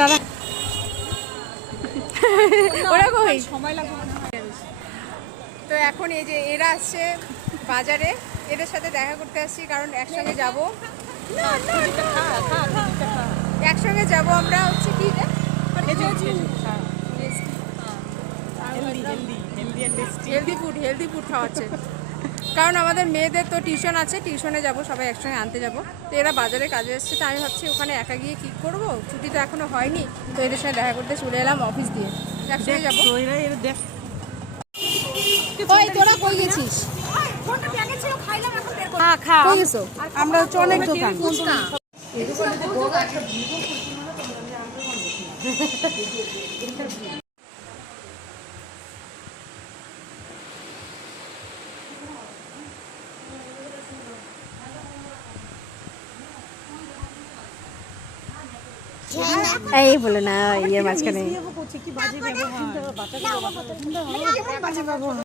দাদা ওরা কই সময় লাগবে। তো এখন এই যে এরা আসছে বাজারে, এদের সাথে দেখা করতে আসছি কারণ একসঙ্গে যাব, একসঙ্গে যাব আমরা হচ্ছে কি হেলদি ফুড খাওয়াচ্ছে। কারণ আমাদের মেয়েদের তো টিউশন আছে, টিউশনে যাব, সবাই একসঙ্গে আনতে যাব। তো এরা বাজারে কাজে এসছে, তো আমি ভাবছি ওখানে একা গিয়ে কী করবো, ছুটি তো এখনো হয়নি। তো এদের সঙ্গে দেখা করতে চলে এলাম অফিস দিয়ে, একসঙ্গে যাবো। ওই তোরা কই গেছিস? আমরা হচ্ছে অনেক দোকান। এই বলে না ইয়ে মাঝখানে